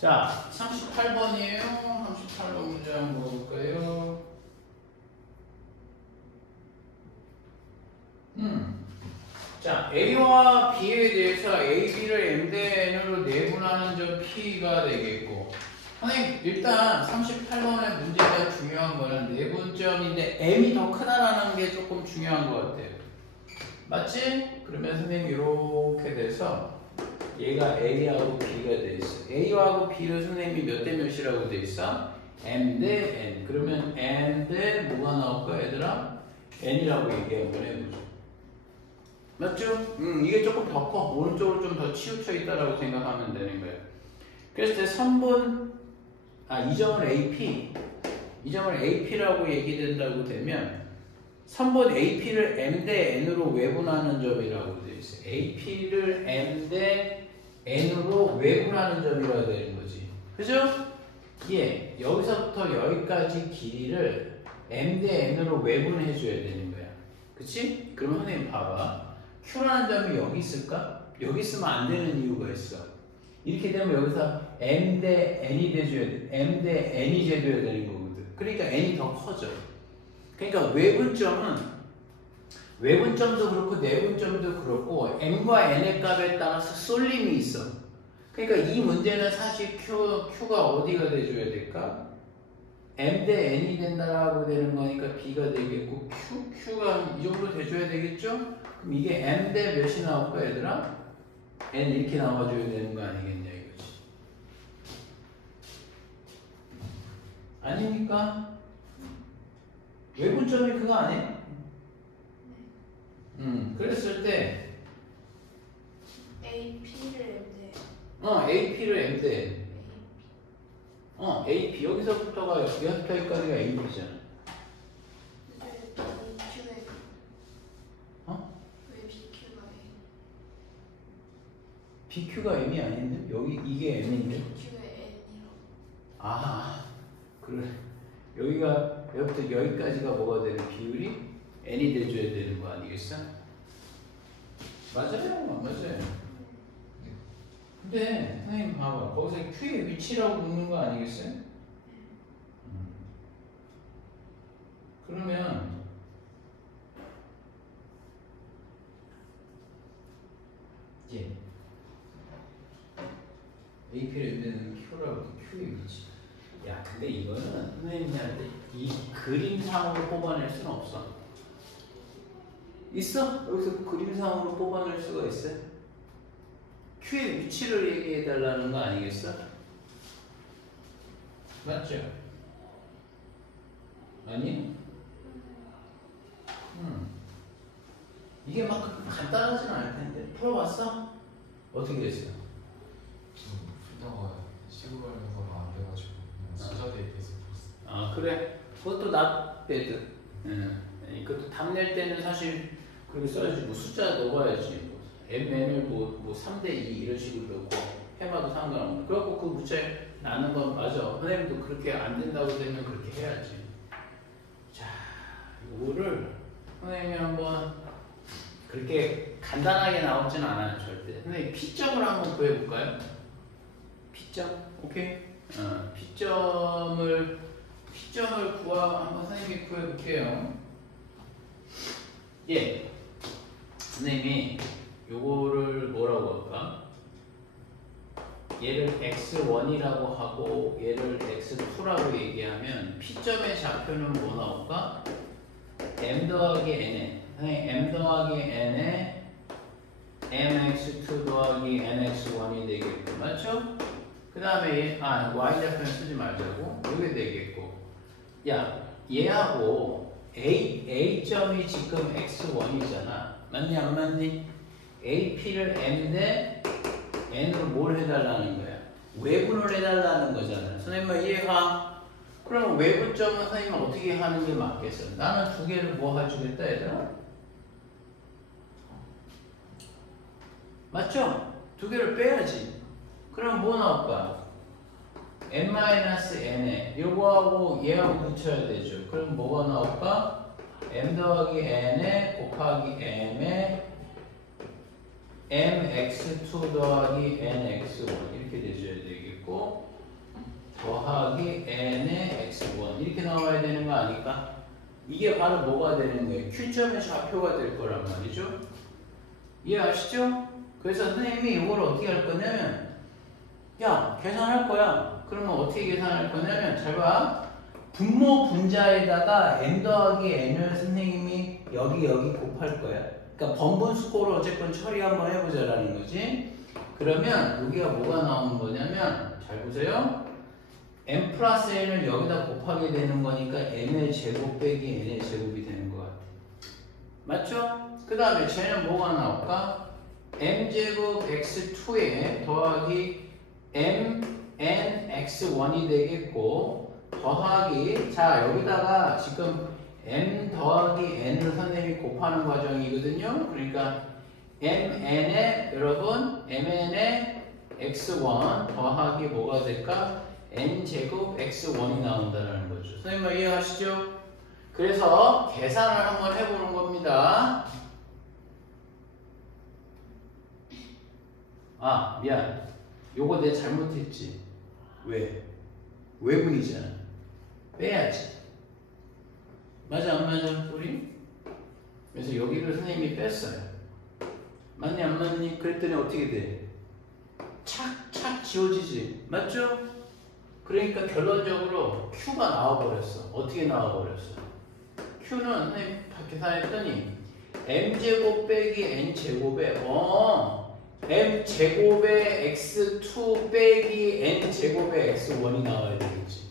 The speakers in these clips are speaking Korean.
자, 38번이에요. 38번 문제 한번 볼까요? 자, A와 B에 대해서 A, B를 M 대 N으로 내분하는 점 P가 되겠고, 선생님 일단 38번의 문제가 중요한 거는 내분점인데 M이 더 크다라는 게 조금 중요한 것 같아요. 맞지? 그러면 선생님 이렇게 돼서 얘가 A하고 B가 돼 있어. A하고 B를 선생님이 몇 대 몇이라고 돼 있어? M 대 N. 그러면 N 대 뭐가 나올까 얘들아? N이라고 얘기 한번 해보죠. 맞죠? 이게 조금 더 커. 오른쪽으로 좀 더 치우쳐 있다라고 생각하면 되는 거예요. 그랬을 때 3번, 이 점을 AP, 이 점을 AP라고 얘기된다고 되면 3번 AP를 M 대 N으로 외분하는 점이라고 되어 있어요. AP를 M 대 N으로 외분하는 점이라고 되는 거지. 그죠? 예, 여기서부터 여기까지 길이를 M 대 N으로 외분해 줘야 되는 거야. 그치? 그러면 선생님 봐봐. Q라는 점이 여기 있을까? 여기 있으면 안 되는 이유가 있어. 이렇게 되면 여기서 M 대 N이 돼줘야 돼. M 대 N이 돼줘야 되는 거거든. 그러니까 N이 더 커져. 그러니까 외분점도 그렇고 내분점도 그렇고 M과 N의 값에 따라서 쏠림이 있어. 그러니까 이 문제는 사실 Q가 어디가 돼줘야 될까? M 대 N이 된다라고 되는 거니까 B가 되겠고 Q가 이 정도 돼줘야 되겠죠? 그럼 이게 M 대 몇이 나올까 얘들아? N 이렇게 나와줘야 되는 거 아니겠냐 이거지. 아닙니까? 외분점이 그거 아니야? 그랬을 때 AP를 M 대 AP를 M 대 AP 여기서부터가 여기까지가 AP잖아. 왜 BQ가 M? BQ가 M이 아닌데? 여기 이게 M인데? BQ의 N이라고. 그래. 여기부터 여기까지가 뭐가 되는 비율이 N이 돼줘야 되는 거 아니겠어? 맞아요. 근데 선생님 봐봐. 거기서 Q의 위치라고 묻는 거 아니겠어요? 그러면 예. AP를 임대는 Q라고 Q의 위치. 야, 근데 이거는 선생님한테 이 그림상으로 뽑아낼 수는 없어. 있어? 여기서 그림상으로 뽑아낼 수가 있어요? Q의 위치를 얘기해 달라는 거 아니겠어? 맞죠? 아니? 이게 막 간단하진 않을 텐데. 풀어봤어? 어떻게 됐어요? 풀다가 시골에서 안 돼가지고 그냥 수자 대입해서 풀었어요. 그래? 그것도 not bad. 그것도 답 낼 때는 사실 그렇게 써야지. 뭐 숫자 넣어야지. MN을 뭐 3대2 이런 식으로 넣고 해봐도 상관없는. 그래갖고 그 문제 나는 건 맞아. 선생님도 그렇게 안 된다고 되면 그렇게 해야지. 자, 이거를 선생님이 한번 그렇게 간단하게 나오진 않아요, 절대. 선생님 P점을 한번 구해볼까요? P점? 오케이? P점을 한번 선생님이 구해볼게요. 예. 선생님이 요거를 뭐라고 할까? 얘를 x1이라고 하고 얘를 x2라고 얘기하면 P점의 좌표는 뭐 나올까? m 더하기 n에 m 더하기 n에 mx2 더하기 nx1이 되겠고 맞죠? 그 다음에 y 좌표는 쓰지 말자고 이게 되겠고 야 얘하고 A점이 지금 x1이잖아. 맞니 안 맞니? AP를 M 대 N으로 뭘 해달라는 거야? 외분을 해달라는 거잖아. 선생님은 이해가? 그럼 외분점은 선생님은 어떻게 하는 게 맞겠어? 나는 두 개를 뭐 해주겠다 얘들아? 맞죠? 두 개를 빼야지. 그럼 뭐 나올까? n-n에 요거하고 얘하고 붙여야 되죠. 그럼 뭐가 나올까? m 더하기 n에 곱하기 m에 mx2 더하기 nx1 이렇게 되셔야 되겠고 이게 바로 뭐가 되는 거예요? Q점의 좌표가 될 거란 말이죠. 이해하시죠? 그래서 선생님이 이걸 어떻게 할 거냐면 야 계산할 거야. 그러면 어떻게 계산할 거냐면 잘 봐. 분모 분자에다가 n 더하기 n을 선생님이 여기 곱할 거야. 그러니까 번분수꼴을 어쨌건 처리 한번 해보자라는 거지. 그러면 여기가 뭐가 나오는 거냐면 잘 보세요. n 플러스 n을 여기다 곱하게 되는 거니까 n의 제곱 빼기 n의 제곱이 되는 것 같아. 맞죠? 그 다음에 쟤는 뭐가 나올까? m제곱 x2에 더하기 mn x1이 되겠고 더하기 자 여기다가 지금 m 더하기 n을 선생님이 곱하는 과정이거든요. 그러니까 mn에 여러분 mn에 x1 더하기 뭐가 될까? n제곱 x1이 나온다는 거죠. 선생님 이해하시죠? 그래서 계산을 한번 해보는 겁니다. 아 미안 요거 내가 잘못했지. 왜? 외분이잖아. 빼야지. 맞아 안 맞아 우리? 그래서 여기를 선생님이 뺐어요. 맞니 안 맞니? 그랬더니 어떻게 돼? 착착 지워지지. 맞죠? 그러니까 결론적으로 Q가 나와버렸어. 어떻게 나와버렸어? Q는 선생님 계산했더니 m제곱 빼기 n제곱에 m제곱에 x2 빼기 n제곱에 x1이 나와야 되겠지.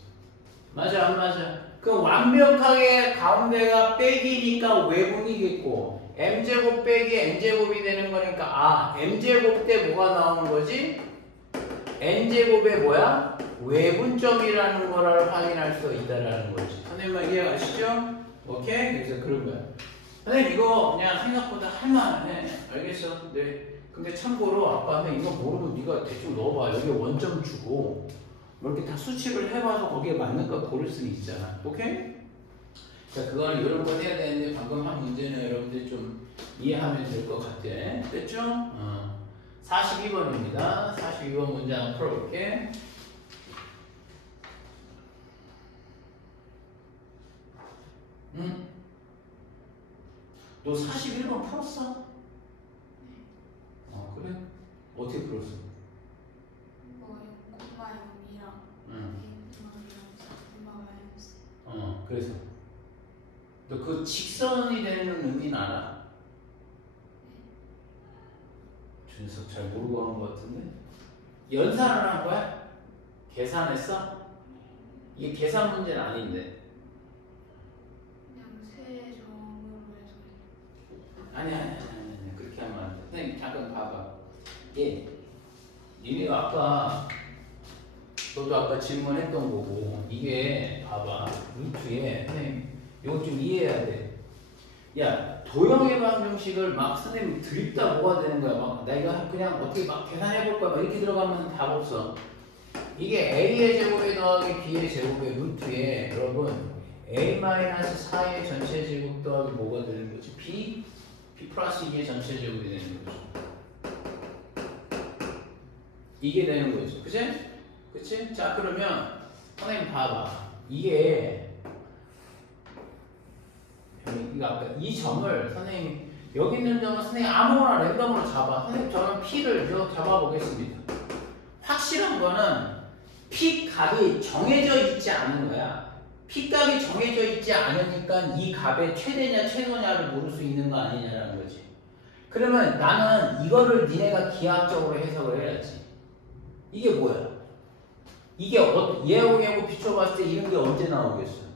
맞아 안 맞아? 그럼 완벽하게 가운데가 빼기니까 외분이겠고 m제곱 빼기 n제곱이 되는 거니까 아 m제곱 때 뭐가 나오는 거지? n제곱에 뭐야? 외분점이라는 거를 확인할 수 있다라는 거지. 선생님만 이해가시죠? 오케이? 그래서 그런 거야. 선생님 이거 그냥 생각보다 할만해. 알겠어? 네. 근데 참고로 아까 이거 모르면 네가 대충 넣어봐. 여기 원점 주고 뭐 이렇게 다 수칙을 해봐서 거기에 맞는 거 고를 수는 있잖아. 오케이? 자 그거는 이런 거 해야 되는데 방금 한 문제는 여러분들이 좀 이해하면 될 것 같아. 됐죠? 42번입니다. 42번 문제 한번 풀어볼게. 너 41번 풀었어? 그래? 어떻게 풀었어? 뭐 콤마 0이랑 응. 콤마 마이너스. 그래서 너 그 직선이 되는 의미는 알아? 준석 잘 모르고 한 것 같은데? 연산을 한 거야? 계산했어? 이게 계산 문제는 아닌데. 그냥 세점으로 해서. 아니 그렇게 하면 안 돼. 선생님 잠깐 봐봐. 예. 니네가 아까 너도 아까 질문했던 거고 이게 봐봐 루트에 선생님 이거 좀 이해해야 돼. 야 도형의 방정식을 막 선생님 드립다 뭐가 되는 거야. 막 내가 그냥 어떻게 막 계산해 볼 거야. 막 이렇게 들어가면 답 없어. 이게 a의 제곱에 더하기 b의 제곱의 루트에 여러분 a-4의 전체 제곱 더하기 뭐가 되는 거지? b 플러스 2의 전체 제곱이 되는 거죠. 이게 되는 거죠. 그치? 그치? 자 그러면 선생님 봐봐. 이게 이거 아까 이 점을 선생님 여기 있는 점은 선생님 아무거나 랜덤으로 잡아. 선생님 저는 P를 잡아 보겠습니다. 확실한 거는 P 값이 정해져 있지 않은 거야. P 값이 정해져 있지 않으니까 이 값의 최대냐 최소냐를 모를 수 있는 거 아니냐라는 거지. 그러면 나는 이거를 니네가 기하학적으로 해석을 해야지. 이게 뭐야? 이게 얘하고 비춰봤을 때 이런 게 언제 나오겠어?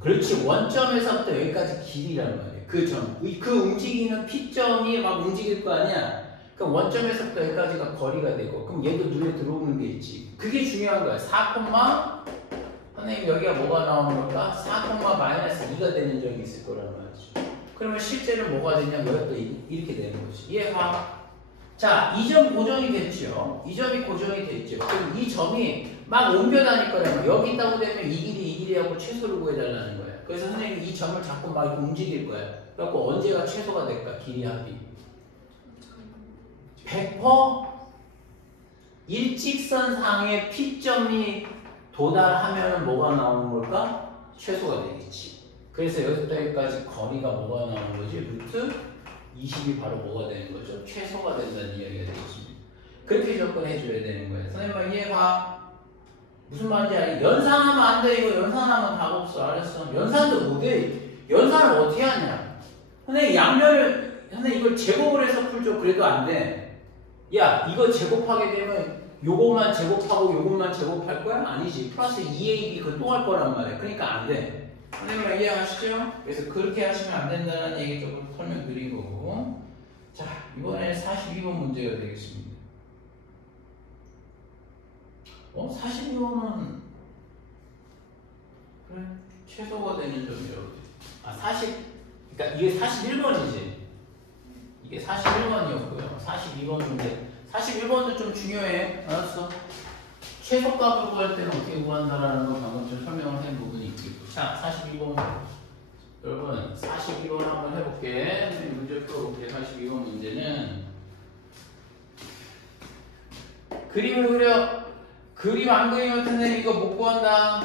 그렇지. 원점에서부터 여기까지 길이란 말이야. 그 점. 그 움직이는 P점이 막 움직일 거 아니야. 그럼 원점에서부터 여기까지가 거리가 되고 그럼 얘도 눈에 들어오는 게 있지. 그게 중요한 거야. 4, 선생님 여기가 뭐가 나오는 걸까? 4,-2가 되는 점이 있을 거란 말이죠. 그러면 실제로 뭐가 되냐면 여기가 또 이렇게 되는 거지. 이해가? 자, 이 점 고정이 됐죠. 이 점이 고정이 됐죠. 그럼 이 점이 막 옮겨 다닐 거라면 여기 있다고 되면 이 길이하고 최소를 구해달라는 거야. 그래서 선생님이 이 점을 자꾸 막 이렇게 움직일 거야. 그래갖고 언제가 최소가 될까? 길이 합이 100% 일직선상의 P점이 도달하면 뭐가 나오는 걸까? 최소가 되겠지. 그래서 여기까지 거리가 뭐가 나오는 거지? 루트 20이 바로 뭐가 되는 거죠? 최소가 된다는 이야기가 되겠습니다. 그렇게 접근해 줘야 되는 거예요. 선생님 이해가? 무슨 말인지 알지? 연산하면 안 돼. 이거 연산하면 답 없어. 알았어? 연산도 못해. 연산을 어떻게 하냐? 선생님 양면을 선생님 이걸 제곱을 해서 풀죠. 그래도 안 돼. 야 이거 제곱하게 되면 요것만 제곱하고 요것만 제곱할 거야? 아니지. 플러스 2ab 그거 또 할 거란 말이야. 그러니까 안 돼. 선생님 이해하시죠? 그래서 그렇게 하시면 안 된다는 얘기 조금 설명드린 거고. 자 이번에 42번 문제가 되겠습니다. 42번은 그래 최소가 되는 점이라고 돼. 그러니까 이게 41번이지. 이게 41번이었고요. 42번 문제. 41번도 좀 중요해. 알았어? 최소값을 구할 때는 어떻게 구한다라는 거 방금 좀 설명을 한 부분이 있고. 자, 42번. 여러분, 42번 한번 해볼게. 문제 풀어볼게. 42번 문제는 그림을 그려. 그림 안 그리면 선생님 이거 못 구한다.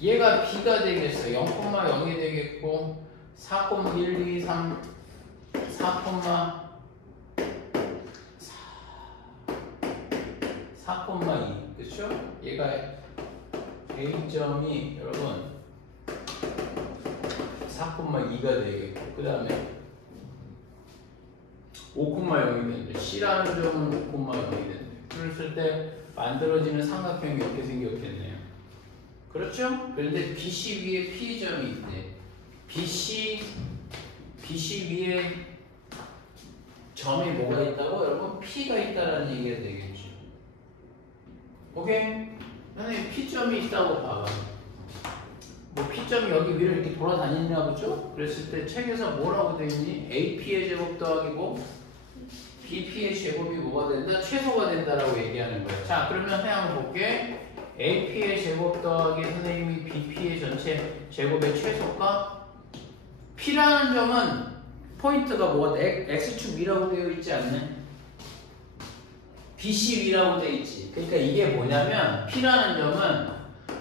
얘가 B가 되겠어. 0,0이 되겠고 4,1, 2, 3 4,2 그쵸? 얘가 A점이 여러분 4,2가 되겠고 그 다음에 5,0이 되는데 C라는 점은 5,0이 되는데 그랬을 때 만들어지는 삼각형이 이렇게 생겼겠네요. 그렇죠? 그런데 BC 위에 P점이 있대. BC 위에 점이 뭐가 있다고? 여러분 P가 있다라는 얘기가 되겠죠. 오케이? 선생님 P점이 있다고 봐봐. 뭐 P점이 여기 위를 이렇게 돌아다니나 보죠? 그랬을 때 책에서 뭐라고 되어 있니? AP의 제곱 더하기 뭐? BP의 제곱이 뭐가 된다? 최소가 된다라고 얘기하는 거예요. 자, 그러면 해양을 볼게. AP의 제곱 더하기 선생님이 BP의 전체 제곱의 최소가 P라는 점은 포인트가 뭐가 돼? X축 위라고 되어 있지 않네? BC 위라고 되어 있지. 그러니까 이게 뭐냐면 P라는 점은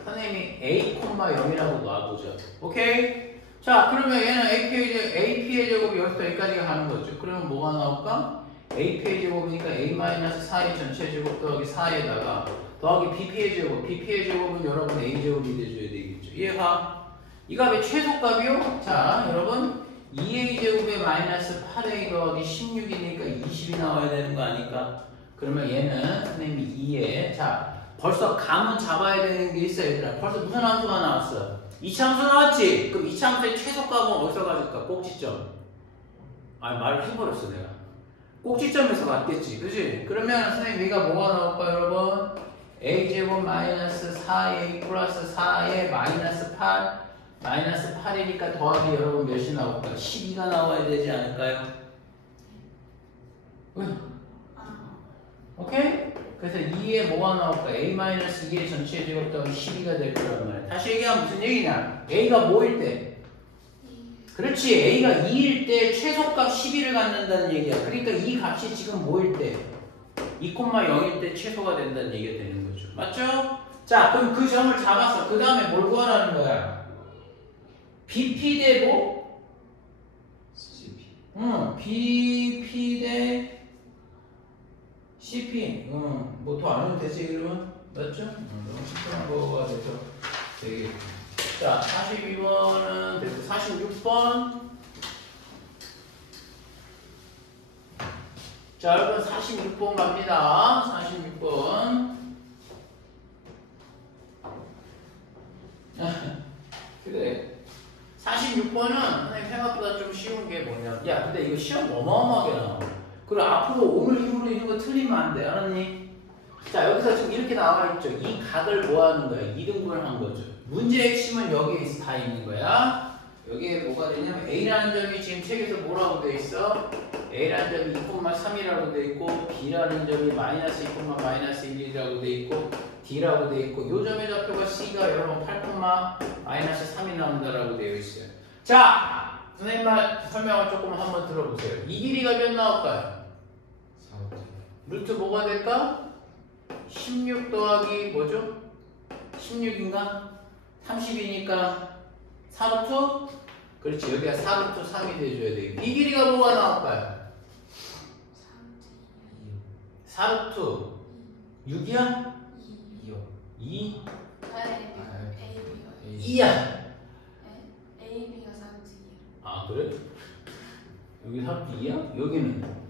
선생님이 A,0이라고 놔보죠. 오케이? 자, 그러면 얘는 AP의 제곱이 여기서 여기까지가 가는 거죠. 그러면 뭐가 나올까? AP의 제곱이니까 A-4의 전체 제곱 더하기 4에다가 더하기 BP의 제곱. BP의 제곱은 여러분 A 제곱이 돼줘야 되겠죠. 이해가? 이 값의 최소값이요? 자, 여러분 2A 제곱에 마이너스 8A 더하기 16이니까 20이 나와야 되는 거 아닐까? 그러면 얘는 선생님이 2에 자 벌써 감은 잡아야 되는 게 있어 얘들아. 벌써 무슨 함수가 나왔어? 이차함수 나왔지? 그럼 이차함수의 최소값은 어디서 가질까? 꼭지점. 말을 해버렸어 내가. 꼭지점에서 갔겠지. 그치? 그러면 선생님 얘가 뭐가 나올까 여러분? a제곱 마이너스 4a 플러스 4에 마이너스 8 마이너스 8이니까 더하기 여러분 몇이 나올까? 12가 나와야 되지 않을까요? 오케이? 그래서 2에 뭐가 나올까? a-2의 전체 제곱 더하기 12가 될 거란 말이야. 다시 얘기하면 무슨 얘기냐? a가 뭐일 때? 그렇지. a가 2일 때 최소값 12를 갖는다는 얘기야. 그러니까 이 값이 지금 뭐일 때? 2,0일 때 최소가 된다는 얘기가 되는 거죠. 맞죠? 자, 그럼 그 점을 잡았어. 그 다음에 뭘 구하라는 거야? BP 대 뭐? CP. BP 대 CP. 뭐 더 안 하면 되지, 그러면? 맞죠? 너무 simple 거가 돼서 되게. 자, 42번은 됐고, 46번. 자, 여러분 46번 갑니다. 46번. 그래. 46번은 생각보다 좀 쉬운 게 뭐냐. 야, 근데 이거 시험 어마어마하게 나와. 그리고 앞으로 오늘 이후로 이런 거 틀리면 안 돼. 알았니? 자, 여기서 지금 이렇게 나와 있죠. 이 각을 뭐 하는 거야? 2등분을 한 거죠. 문제의 핵심은 여기에 다 있는 거야. 여기에 뭐가 되냐면 A라는 점이 지금 책에서 뭐라고 돼 있어? A라는 점이 2,3이라고 돼 있고 B라는 점이 마이너스 2,-1이라고 돼 있고 D라고 돼 있고 요 점의 좌표가 C가 여러분 8,-3이 나온다라고 되어 있어요. 자, 선생님 말 설명을 조금 한번 들어보세요. 이 길이가 몇 나올까요? 4. 루트 뭐가 될까? 16 더하기 뭐죠? 16인가? 30이니까 4루트? 그렇지. 여기가 4루트 3이 돼줘야 돼. 이 길이가 뭐가 나올까요? 4루트 6이야? 2요. 2? AB가 2야. AB가 3층이에요. 아 그래? 여기 4루트 2야? 여기는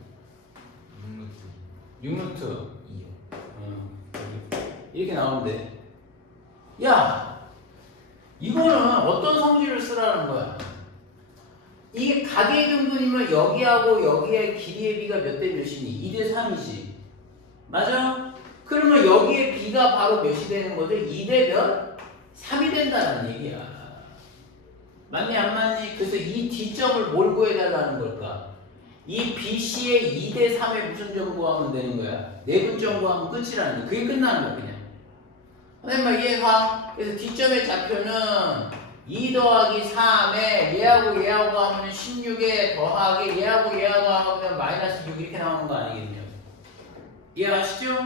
6루트 2요. 이렇게 나오면 돼. 야! 이거는 어떤 성질을 쓰라는 거야? 이게 각의 등분이면 여기하고 여기의 길이의 비가 몇 대 몇이니? 2대 3이지. 맞아? 그러면 여기에 비가 바로 몇이 되는 거죠? 2대 몇? 3이 된다는 얘기야. 맞니 안 맞니? 그래서 이 D점을 뭘 구해달라는 걸까? 이 BC의 2대 3의 무슨 점 구하면 되는 거야? 내분점 구하면 끝이라는 거. 그게 끝나는 거야 그냥. 선생님 이해가? 그래서 D점의 좌표는 2 더하기 3에 얘하고 얘하고 하면 16에 더하기 얘하고 얘하고 하면 마이너스 6 이렇게 나오는 거 아니겠냐? 이해하시죠?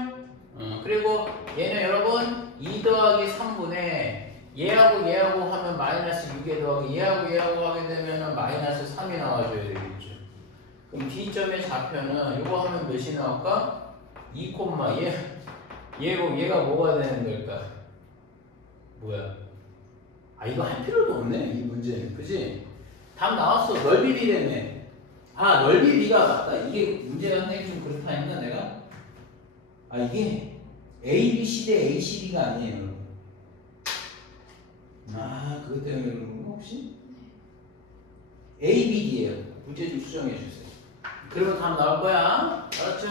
그리고 얘는 여러분 2 더하기 3분의 얘하고 얘하고 하면 마이너스 6에 더하기 얘하고 얘하고 하게 되면 마이너스 3이 나와줘야 되겠죠. 그럼 D점의 좌표는 이거 하면 몇이 나올까? 2, 얘가 뭐가 되는 걸까? 뭐야? 아 이거 할 필요도 없네 이 문제는. 그지? 답 나왔어. 넓이 비례네. 아 넓이 비가 맞다. 이게 문제가 선생님 좀 그렇다 했나 내가? 아 이게 ABC 대 ACB가 아니에요 여러분. 아 그것 때문에 그런 거 혹시? ABD예요. 문제 좀 수정해 주세요. 그러면 답 나올 거야. 알았죠?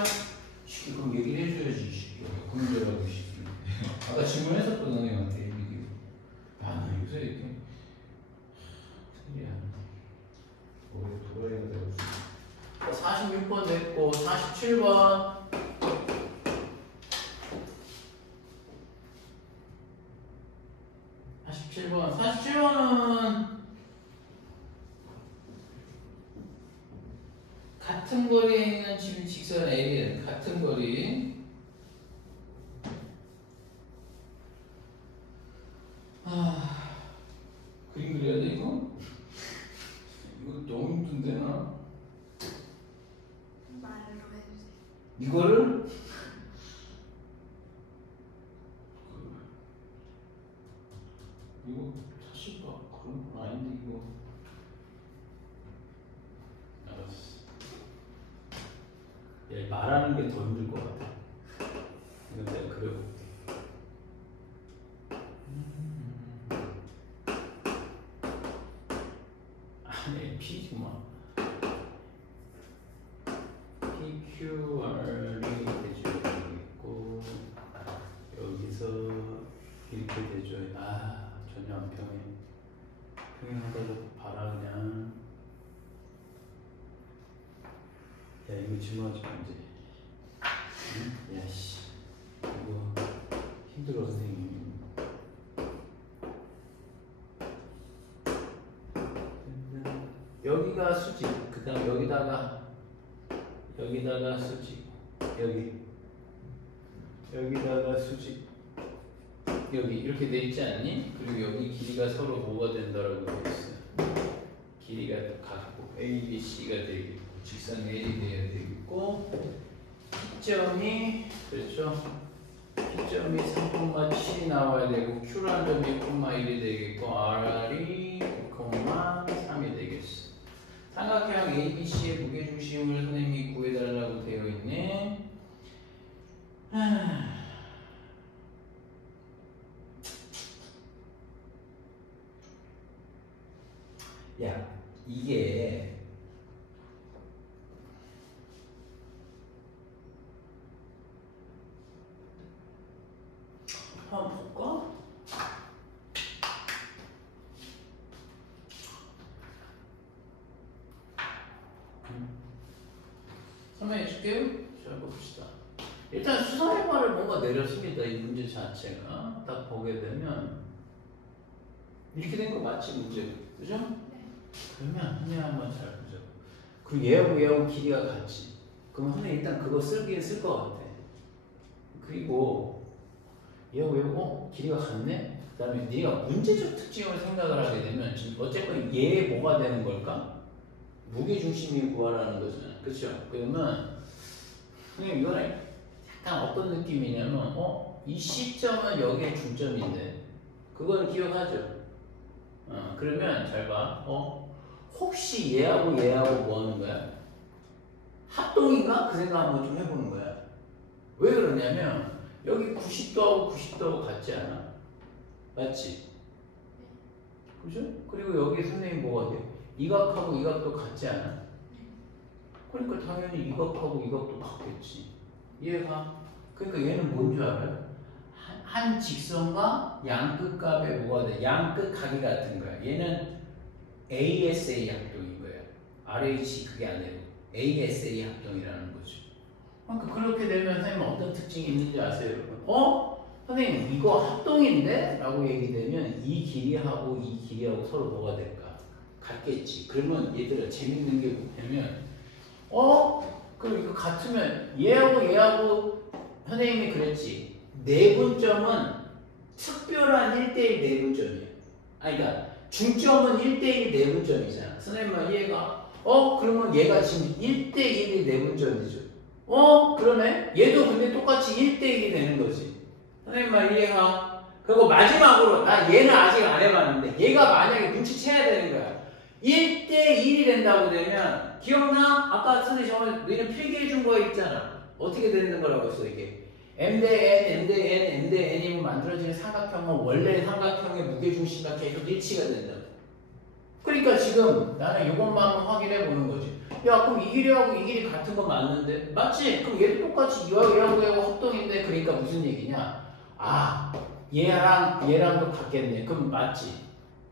그럼 얘기를 해줘야지. 공부하라고 아까 질문했었거든 선생님한테 ABD. 아 나 요새 이렇게 특이하네. 머리 도라이가 되고 있어. 46번 됐고 47번. 47번은 같은 거리에 있는 지금 직선 AB는 같은 거리. 그림 그려야 돼 이거? 이거 너무 힘든데 나? 말로 해주세요. 이거를? 이거 사실 그런 건 아닌데 이거. 알았어. 얘 말하는 게 더 힘들 것 같아. 이거 내가 그려볼게. 아니 P구만. PQR이 대줘야 있고 여기서 이렇게 대줘야. 아 전혀 안 평해. 평행하다고 봐라 그냥. 야 이거 질문하지 마 이제. 응? 야씨 이거 힘들어 선생님. 여기가 수직, 그 다음 여기다가 수직, 여기다가 수직, 여기 이렇게 돼 있지 않니? 그리고 여기 길이가 서로 뭐가 된다라고 돼 있어. 길이가 같고 A, B, C가 되겠고 직선 L이 돼야 되겠고 P점이 그렇죠. P점이 3,7이 나와야 되고 Q라는 점이 1,1이 되겠고 R이 3이 되겠어. 삼각형 ABC의 무게중심을 선생님이 구해달라고 되어 있네. 야, 이게 한번 볼까? 설명해 줄게요. 자, 봅시다. 일단 수사해봐를 뭔가 내렸습니다. 이 문제 자체가. 딱 보게 되면 이렇게 된 거 맞지, 문제. 그죠? 그러면 선생님 한번 잘 보자. 그리고 얘하고 길이가 같지. 그럼 선생님 일단 그거 쓰긴 쓸 것 같아. 그리고 얘하고 길이가 같네? 그 다음에 네가 문제적 특징을 생각을 하게 되면 지금 어쨌건 얘 뭐가 되는 걸까? 무게중심이 구하라는 거잖아. 그렇죠? 그러면 그냥 이거는 약간 어떤 느낌이냐면 이 시점은 여기에 중점인데 그건 기억하죠? 그러면 잘 봐. 혹시 얘하고 얘하고 뭐 하는 거야? 합동인가? 그 생각 한번 좀 해보는 거야. 왜 그러냐면 여기 90도하고 90도하고 같지 않아? 맞지? 그죠? 그리고 여기 선생님 뭐가 돼? 이 각하고 이 각도 같지 않아? 그러니까 당연히 이 각하고 이 각도 같겠지. 이해가? 그러니까 얘는 뭔 줄 알아요? 한 직선과 양끝값에 뭐가 돼? 양끝각이 같은 거야. 얘는 ASA 합동인 거야. RH 그게 아니고 ASA 합동이라는 거죠. 그러니까 그렇게 되면 선생님 어떤 특징이 있는지 아세요? 선생님 이거 합동인데? 라고 얘기되면 이 길이하고 이 길이하고 서로 뭐가 될까? 같겠지. 그러면 얘들아 재밌는 게 뭐냐면 그럼 이거 같으면 얘하고 얘하고 선생님이 그랬지. 내분점은 특별한 1대1 내분점이야. 그러니까 중점은 1대1 내분점이잖아. 선생님만 이해가? 그러면 얘가 지금 1대1이 내분점이죠. 그러네? 얘도 근데 똑같이 1대1이 되는 거지. 선생님만 이해가? 그리고 마지막으로 나 얘는 아직 안 해봤는데 얘가 만약에 눈치채야 되는 거야. 1대1이 된다고 되면 기억나? 아까 선생님 저번에 너희는 필기해 준 거 있잖아. 어떻게 되는 거라고 했어 이게? M 대 N, M 대 N, M 대 N이면 만들어지는 삼각형은 원래 삼각형의 무게중심과 계속 일치가 된다. 그러니까 지금 나는 이것만 확인해 보는 거지. 야 그럼 이 길이하고 이 길이 같은 건 맞는데? 맞지? 그럼 얘도 똑같이 얘하고 합동인데 그러니까 무슨 얘기냐? 얘랑도 같겠네. 그럼 맞지?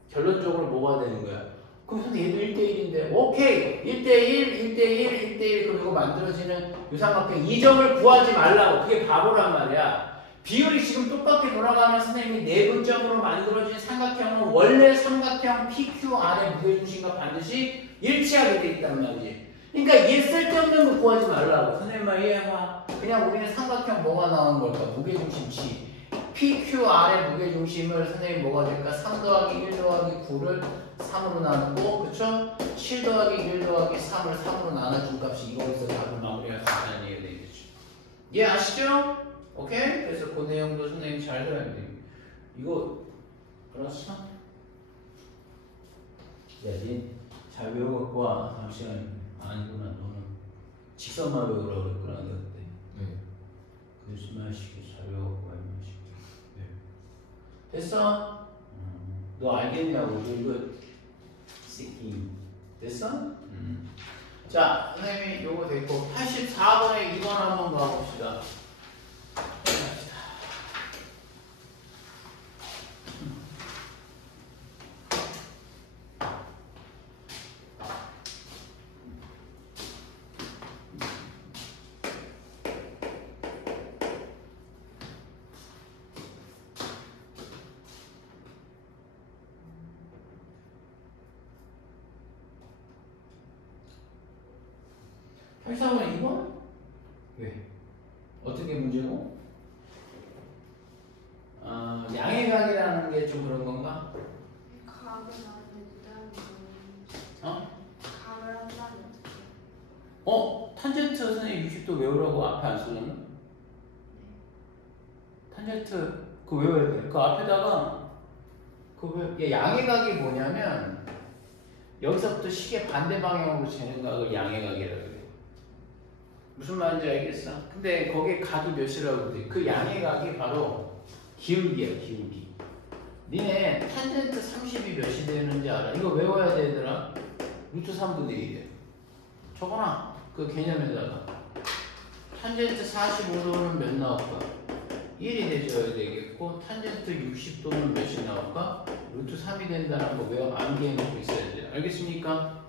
결론적으로 뭐가 되는 거야? 그럼 선생님 얘도 1대1인데 오케이 1대1 1대1 1대1 그리고 만들어지는 유삼각형 이 점을 구하지 말라고. 그게 바보란 말이야. 비율이 지금 똑같게 돌아가는 선생님이 내분점으로 만들어진 삼각형은 원래 삼각형 PQR의 무게중심과 반드시 일치하게 돼 있단 말이지. 그러니까 얘 쓸데없는 거 구하지 말라고. 선생님만 이해해봐. 그냥 우리는 삼각형 뭐가 나오는 걸까? 무게중심 G PQR의 무게중심을 선생님 뭐가 될까? 3 더하기 1 더하기 9를 3으로 나누고 그쵸? 7 더하기 1 더하기 3을 3으로 나눠준 값이 이거에서 답을 마무리할 수 있다는 얘기가 되겠죠. 예 아시죠? 오케이? 그래서 그 내용도 선생님 잘 들어야 돼요. 이거 알았어? 야, 니 잘 외워갖고 와. 다음 시간에 아니구나. 너는 직선만 외우라고 그랬구나. 너 그때. 네. 거짓말 시키 잘 외워갖고 와. 네. 됐어? 너 알겠냐고. 이거 새끼. 됐어? 자, 선생님이 요거 됐고 84번에 2번 한번 가봅시다. 갑시다. 설상은 2번? 왜? 어떻게 문제고? 양의 각이라는 게 좀 그런 건가? 각은 아닌데 일단 각을 한다면 어떡해요? 탄젠트 선생님 60도 외우라고 앞에 안 써줬나? 탄젠트 그거 외워야 돼. 그 앞에다가 양의 각이 뭐냐면 여기서부터 시계 반대 방향으로 재는 각을 양의 각이라고 그래. 무슨 말인지 알겠어? 근데 거기에 각이 몇이라고 그래? 그 양의 각이 바로 기울기야, 기울기. 니네 탄젠트 30이 몇이 되는지 알아? 이거 외워야 돼, 얘들아. 루트 3분의 1이야. 적어놔. 그 개념에다가. 탄젠트 45도는 몇 나올까? 1이 되줘야 되겠고, 탄젠트 60도는 몇이 나올까? 루트 3이 된다는 거 외워 암기해 놓고 있어야 돼. 알겠습니까?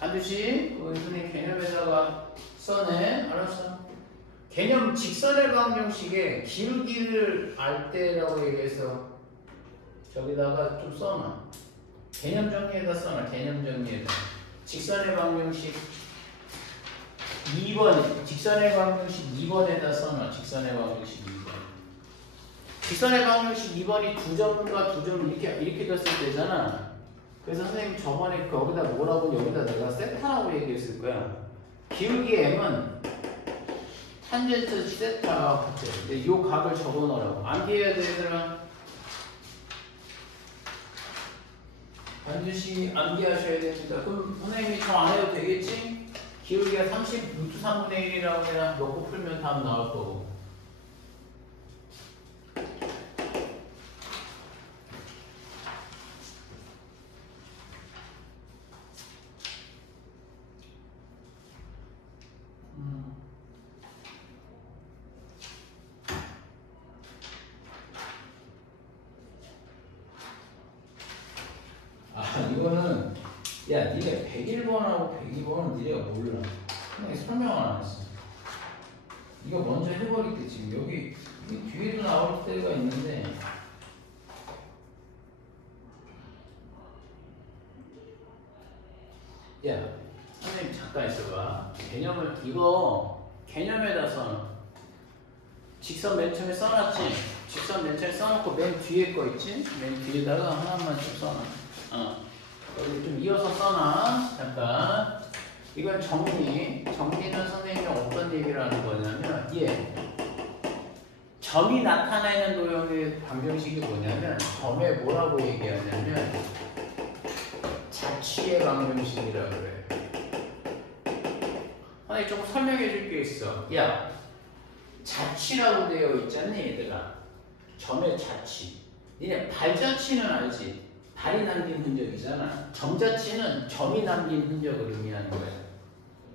반드시 선생님 개념에다가 써내. 알았어? 개념 직선의 방정식에 기울기를 알 때라고 얘기해서 저기다가 좀 써놔. 개념 정리에다 써놔. 개념 정리에다. 직선의 방정식 2번, 직선의 방정식 2번에다 써놔. 직선의 방정식 2번. 직선의 방정식 2번이 2점과 2점 이렇게 됐을 때잖아. 그래서 선생님 저번에 거기다 뭐라고 여기다 내가 세타라고 얘기했을 거야. 기울기 m은 탄젠트 세타와 같아. 근데 이 각을 적어놓으라고. 암기해야 돼 얘들아. 반드시 암기하셔야 됩니다. 그럼 선생님이 저 안 해도 되겠지? 기울기가 30 루트 3분의 1이라고 그냥 넣고 풀면 답 나올 거고. 이거는 야 니네 101번하고 102번은 니네가 몰라. 그냥 설명을 안 했어. 이거 먼저 해버릴게. 지금 여기 뒤에도 나올 때가 있는데 야 선생님 잠깐 있어봐. 개념을 이거 개념에다 써놔. 직선 맨 처음에 써놨지? 직선 맨 처음에 써놓고 맨 뒤에 거 있지? 맨 뒤에다가 하나만 좀 써놔. 여기 좀 이어서 써놔. 잠깐. 이건 정리. 정리는 선생님이 어떤 얘기를 하는 거냐면, 점이 나타내는 도형의 방정식이 뭐냐면, 점에 뭐라고 얘기하냐면, 자취의 방정식이라고 그래. 아니, 조금 설명해 줄 게 있어. 야, 자취라고 되어 있잖니, 얘들아. 점의 자취. 니네 발자취는 알지? 발이 남긴 흔적이잖아. 점자취는 점이 남긴 흔적을 의미하는 거야.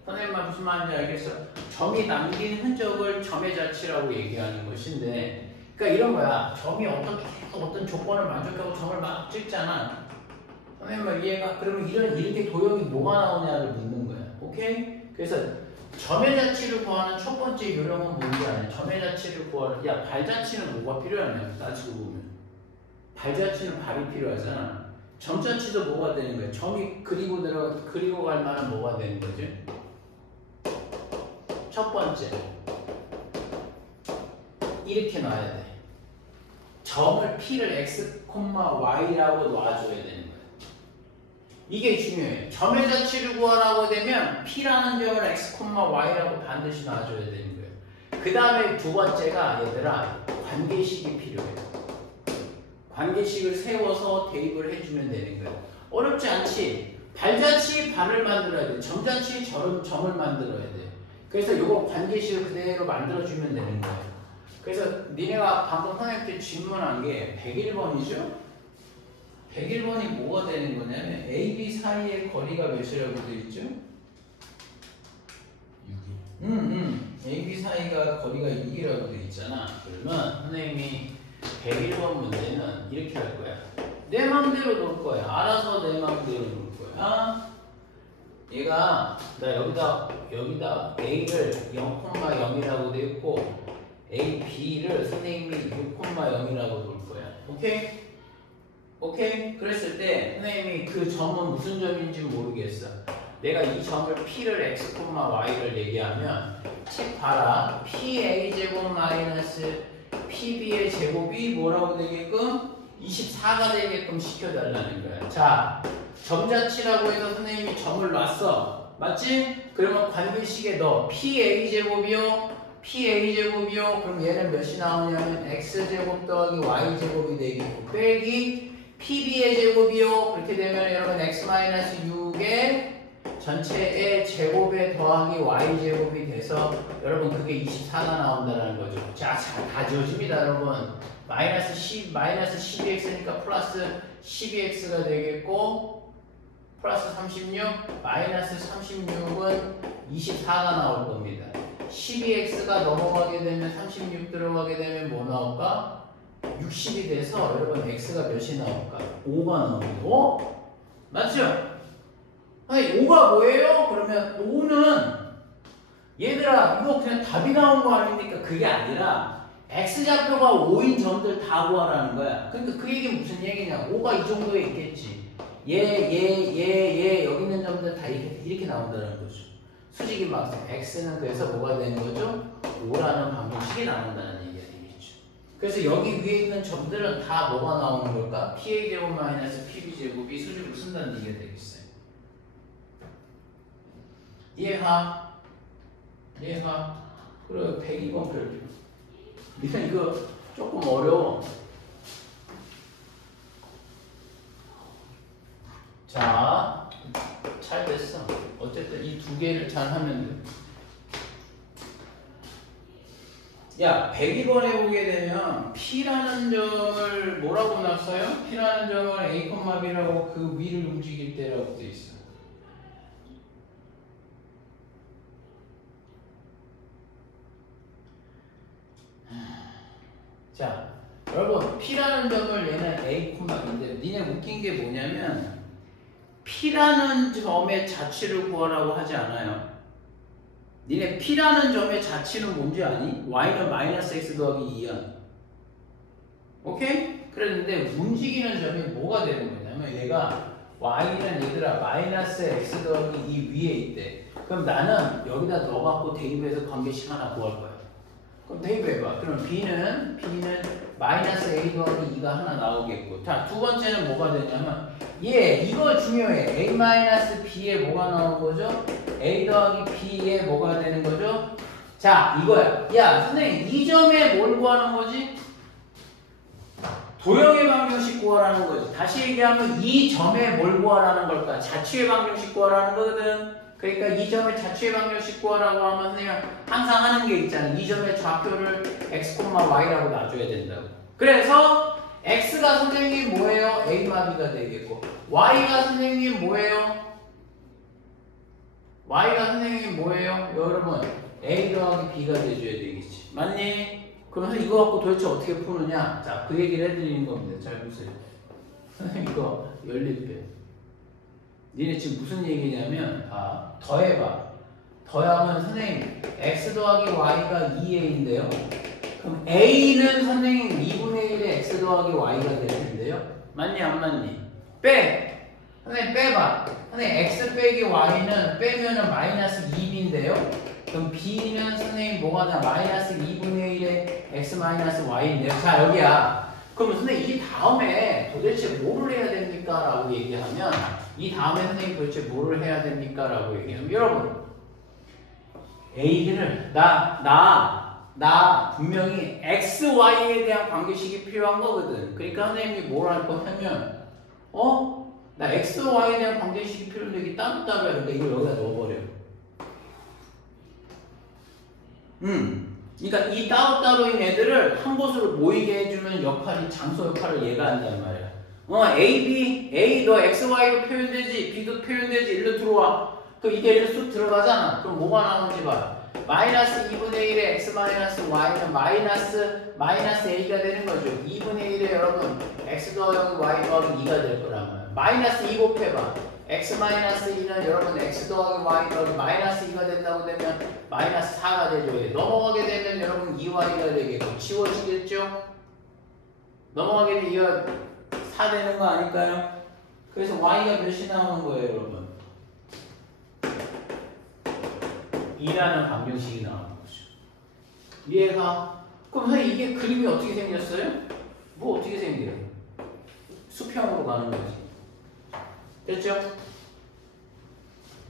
선생님 말 무슨 말인지 알겠어? 점이 남긴 흔적을 점의 자취라고 얘기하는 것인데, 그러니까 이런 거야. 점이 어떤 조건을 만족하고 점을 막 찍잖아. 선생님 말 이해가? 그러면 이렇게 도형이 뭐가 나오냐를 묻는 거야. 오케이? 그래서 점의 자취를 구하는 첫 번째 요령은 뭔지 아냐? 점의 자취를 구하는, 야, 발자취는 뭐가 필요하냐? 따지고 보면. 발자취는 발이 필요하잖아. 점자취도 뭐가 되는 거야? 점이 그리고 갈 만한 뭐가 되는 거지? 첫 번째, 이렇게 놔야 돼. 점을 P를 X, Y라고 놔줘야 되는 거야. 이게 중요해. 점의 자취를 구하라고 되면 P라는 점을 X, Y라고 반드시 놔줘야 되는 거야. 그 다음에 두 번째가 얘들아, 관계식이 필요해. 관계식을 세워서 대입을 해주면 되는 거야. 어렵지 않지? 발자취 발을 만들어야 돼. 점자취 점을 만들어야 돼. 그래서 요거 관계식을 그대로 만들어주면 되는 거야. 그래서 니네가 방금 선생님께 질문한 게 101번이죠? 101번이 뭐가 되는 거냐면 A, B 사이의 거리가 몇이라고 되어 있죠? 6이. A, B 사이가 거리가 6이라고 되어 있잖아. 그러면 선생님이 101번 문제는 이렇게 할 거야. 내 맘대로 놓을 거야. 알아서 내 맘대로 놓을 거야. 얘가 나 여기다 A를 0,0이라고 되어 있고 A, B를 선생님이 6,0이라고 놓을 거야. 오케이? 오케이? 그랬을 때 선생님이 그 점은 무슨 점인지 모르겠어. 내가 이 점을 P를 X, Y를 얘기하면 책 봐라. PA제곱 마이너스 PB의 제곱이 뭐라고 되게끔? 24가 되게끔 시켜달라는 거야. 자, 점자치라고 해서 선생님이 점을 놨어. 맞지? 그러면 관계식에 넣어. PA제곱이요? PA제곱이요? 그럼 얘는 몇이 나오냐면 X제곱 더하기 Y제곱이 되겠고 빼기 PB의 제곱이요? 그렇게 되면 여러분 X-6의 전체의 제곱에 더하기 Y제곱이 돼서 여러분 그게 24가 나온다는 거죠. 자, 다 지워집니다 여러분. 마이너스 12x니까 플러스 12x가 되겠고 플러스 36 마이너스 36은 24가 나올 겁니다. 12x가 넘어가게 되면 36 들어가게 되면 뭐 나올까? 60이 돼서 여러분 x가 몇이 나올까? 5가 나옵니다. 어? 맞죠? 아니 5가 뭐예요? 그러면 5는 얘들아 이거 그냥 답이 나온 거 아닙니까? 그게 아니라 x좌표가 5인 점들 다 구하라는 거야. 그러니까 그 얘기는 무슨 얘기냐? 5가 이 정도에 있겠지. 얘 여기 있는 점들 다 이렇게 나온다는 거죠. 수직인 막상 x는 그래서 뭐가 되는 거죠? 5라는 방정식이 나온다는 얘기가 되겠죠. 그래서 여기 위에 있는 점들은 다 뭐가 나오는 걸까? PA제곱 마이너스 PB제곱이 수직으로 쓴다는 얘기가 되겠어요. 이해가? 이해가? 그래 102번 별표. 니네 이거 조금 어려워. 자, 잘 됐어. 어쨌든 이 두 개를 잘 하면 돼. 야, 102번에 보게 되면 P라는 점을 뭐라고 놨어요? P라는 점을 A, B라고 그 위를 움직일 때라고 돼 있어. 자, 여러분 P라는 점을 얘는 A, B인데 니네 웃긴 게 뭐냐면 P라는 점의 자취를 구하라고 하지 않아요. 니네 P라는 점의 자취는 뭔지 아니? Y는 마이너스 X 더하기 2야. 오케이? 그랬는데 움직이는 점이 뭐가 되는 거냐면 얘가 Y는 얘들아 마이너스 X 더하기 2 위에 있대. 그럼 나는 여기다 넣어갖고 대입해서 관계식 하나 구할 거야. 그럼 대입해봐. 그럼 B는 마이너스 A 더하기 2가 하나 나오겠고. 자, 두 번째는 뭐가 되냐면 이거 중요해. A 마이너스 B에 뭐가 나오는 거죠? A 더하기 B에 뭐가 되는 거죠? 자, 이거야. 야, 선생님 이 점에 뭘 구하는 거지? 도형의 방정식 구하라는 거지. 다시 얘기하면 이 점에 뭘 구하라는 걸까? 자취의 방정식 구하라는 거거든. 그러니까 이 점의 자취의 방정식 구하라고 하면 선생님 항상 하는 게 있잖아. 이 점의 좌표를 x, y라고 놔줘야 된다고. 그래서 x가 선생님 뭐예요? a, b가 되겠고 y가 선생님 뭐예요? y가 선생님 뭐예요? 여러분 a 더하기 b가 돼줘야 되겠지. 맞니? 그러면서 이거 갖고 도대체 어떻게 푸느냐? 자, 그 얘기를 해드리는 겁니다. 잘 보세요. 선생님 이거 연립배. 니네 지금 무슨 얘기냐면 더해봐. 더하면 선생님 x 더하기 y가 2a인데요. 그럼 a는 선생님 2분의 1의 x 더하기 y가 될 텐데요. 맞니 안 맞니? 빼. 선생님 빼봐. 선생님 x 빼기 y는 빼면은 마이너스 2b인데요. 그럼 b는 선생님 뭐가 나 마이너스 2분의 1의 x 마이너스 y인데요. 자 여기야. 그럼 선생님 이 다음에 도대체 뭐를 해야 됩니까? 라고 얘기하면 이 다음에 선생님 도대체 뭐를 해야 됩니까? 라고 얘기하면 여러분 A를 나 분명히 x, y에 대한 관계식이 필요한 거거든. 그러니까 선생님이 뭘 할 거냐면 나 x, y에 대한 관계식이 필요한데 이게 따로따로 해야 되니까 이걸 여기다 넣어버려. 그러니까 이 따로따로인 애들을 한 곳으로 모이게 해주는 역할이 장소 역할을 얘가 한단 말이야. A 너 x, y로 표현되지, b도 표현되지, 일로 들어와. 그럼 이게 일로 쑥 들어가잖아. 그럼 뭐가 나오는지 봐. 마이너스 2분의 1의 x 마이너스 y는 마이너스 a가 되는 거죠. 2분의 1에 여러분 x 더하기 y 더하기 2가 될 거라면 마이너스 2 곱해봐. x 마이너스 2는 여러분 x 더하기 y 더하기 마이너스 2가 된다고 되면 마이너스 4가 되죠. 넘어가게 되면 여러분 2y가 되겠고 치워지겠죠? 넘어가게 되면 2가 4 되는 거 아닐까요? 그래서 y가 몇이 나오는 거예요 여러분? 2라는 방정식이 나오는 거죠. 이해가? 그럼 선생님 이게 그림이 어떻게 생겼어요? 뭐 어떻게 생겨요? 수평으로 가는 거지. 됐죠?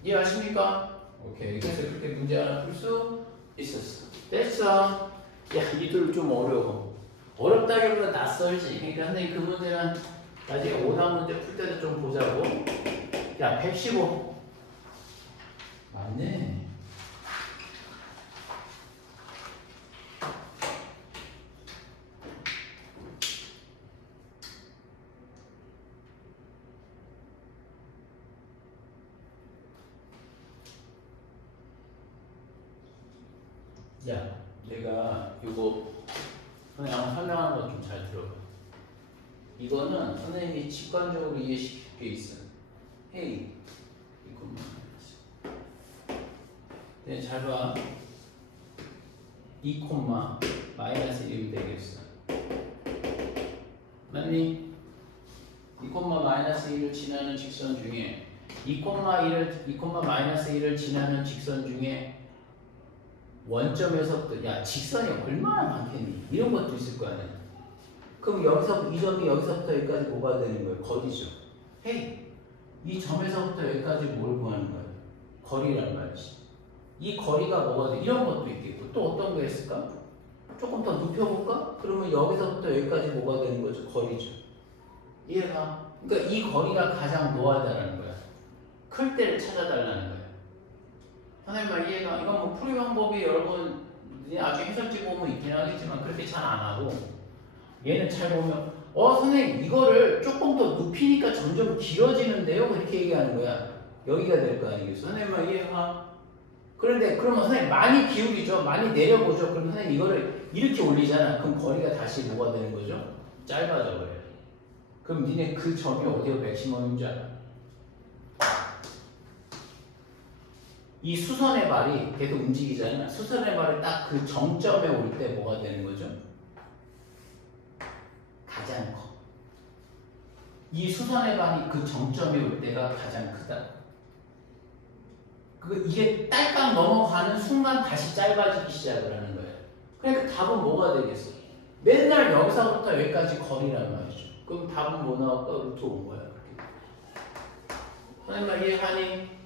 이해하십니까? 오케이. 그래서 그렇게 문제 하나 풀 수 있었어. 됐어. 야, 이들 좀 어려워. 어렵다기보다 낯설지. 그러니까 선생님 그 문제는 나중에 오답 문제 풀 때도 좀 보자고. 야, 115. 맞네. 야, 내가 이거 선생님 한번 설명하는 거 좀 잘 들어봐. 이거는 선생님이 직관적으로 이해시킬 게 있어. 헤이, 이것만 네, 잘 봐. 2, 마이너스 1이 되겠어. 맞니? 2, 마이너스 1을 지나는 직선 중에 2, 마이너스 1을 지나는 직선 중에 원점에서부터 야 직선이 얼마나 많겠니? 이런 것도 있을 거 아니야. 그럼 여기서 이 점이 여기서부터 여기까지 뭐가 되는 거예요? 거리죠. 헤이, 이 점에서부터 여기까지 뭘 구하는 거예요? 거리란 말이지. 이 거리가 뭐가 돼? 이런 것도 있겠고 또 어떤 게 있을까? 조금 더 눕혀볼까? 그러면 여기서부터 여기까지 뭐가 되는 거죠? 거리죠. 이해가? 그러니까 이 거리가 가장 노하다라는 거야. 클 때를 찾아달라는 거야. 선생님 말 이해가? 이건 뭐 풀이 방법이 여러분 나중에 해설지 보면 있긴 하겠지만 그렇게 잘 안 하고 얘는 잘 보면 선생님 이거를 조금 더 눕히니까 점점 길어지는데요? 그렇게 얘기하는 거야. 여기가 될 거 아니겠어? 선생님 말 이해가? 그런데 그러면 선생님 많이 기울이죠. 많이 내려보죠. 그럼 선생님 이거를 이렇게 올리잖아. 그럼 거리가 다시 뭐가 되는 거죠? 짧아져 버려요. 그럼 니네 그 점이 어디가 맥시멈인 줄 알아? 이 수선의 발이 계속 움직이잖아. 수선의 발이 딱 그 정점에 올 때 뭐가 되는 거죠? 가장 커. 이 수선의 발이 그 정점에 올 때가 가장 크다. 이게 딸깍 넘어가는 순간 다시 짧아지기 시작을 하는 거예요. 그러니까 답은 뭐가 되겠어? 맨날 여기서부터 여기까지 거리란 말이죠. 그럼 답은 뭐 나올까? 루트 온 거야. 선생님 이해하니?